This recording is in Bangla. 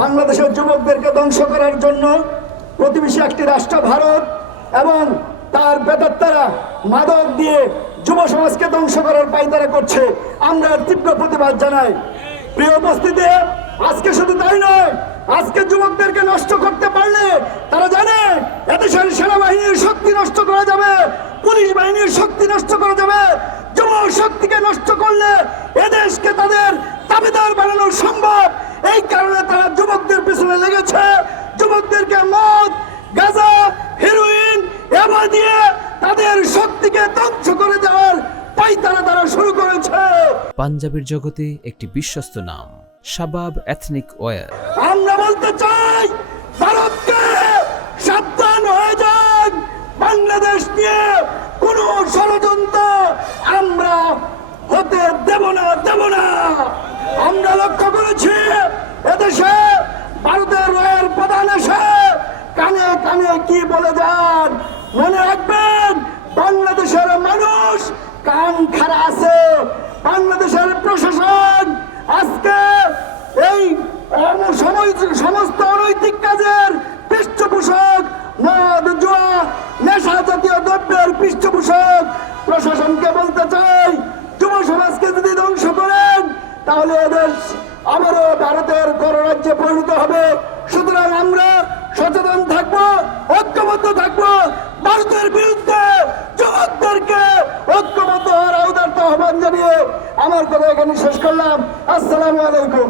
বাংলাদেশের যুবকদেরকে ধ্বংস করার জন্য প্রতিবেশী একটি রাষ্ট্র ভারত এবং তার বেদাত্তারা মাদক দিয়ে যুব সমাজকে ধ্বংস করার পায়তারা করছে। আমরা তীব্র প্রতিবাদ জানাই। প্রিয় উপস্থিতি, আজকে শুধু তাই নয়, আজকে যুবকদেরকে নষ্ট করতে পারলে তারা জানে এদেশের সেনাবাহিনীর শক্তি নষ্ট করা যাবে, পুলিশ বাহিনীর শক্তি নষ্ট করা যাবে। যুব শক্তিকে নষ্ট করলে এদেশকে তাদের দাবিদার বানানো সম্ভব। এই কারণে তারা যুবকদের পিছনে লেগেছে। যুবকদেরকে মদ, গাঁজা, হেরোইন এবার দিয়ে তাদের শক্তিকে ধ্বংস করে দেওয়ার পায়তারা তারা শুরু করেছে। পাঞ্জাবের জগতে একটি বিশ্বস্ত নাম, শাবাব এথনিক ওয়্যার। আমরা বলতে চাই, ভারতকে সাবধান হয়ে যান। বাংলাদেশ নিয়ে কোন ষড়যন্ত্র আমরা হতে দেব না। আমরা লক্ষ্য করেছি এদেশে ভারতের রয়ের প্রধান এসে কানে কানে কি বলে যান। মনে রাখবেন, বাংলাদেশের মানুষ কান খাড়া আছে। বাংলাদেশের প্রশাসন আজকে এই সমস্ত অনৈতিক কাজের পৃষ্ঠপোষক, মদ, জুয়া, নেশা জাতীয় দ্রব্যের পৃষ্ঠপোষক। প্রশাসনকে বলতে চাই, যুব সমাজকে যদি ধ্বংস করেন তাহলে এদেশ আবারও ভারতের কররাজ্যে পরিণত হবে। সুতরাং আমরা সচেতন থাকবো, ঐক্যবদ্ধ থাকবো। ভারতের বিরুদ্ধে যুবকদেরকে ঐক্যবদ্ধ হওয়ার আহ্বান জানিয়ে আমার কথা এখানে শেষ করলাম। আসসালামু আলাইকুম।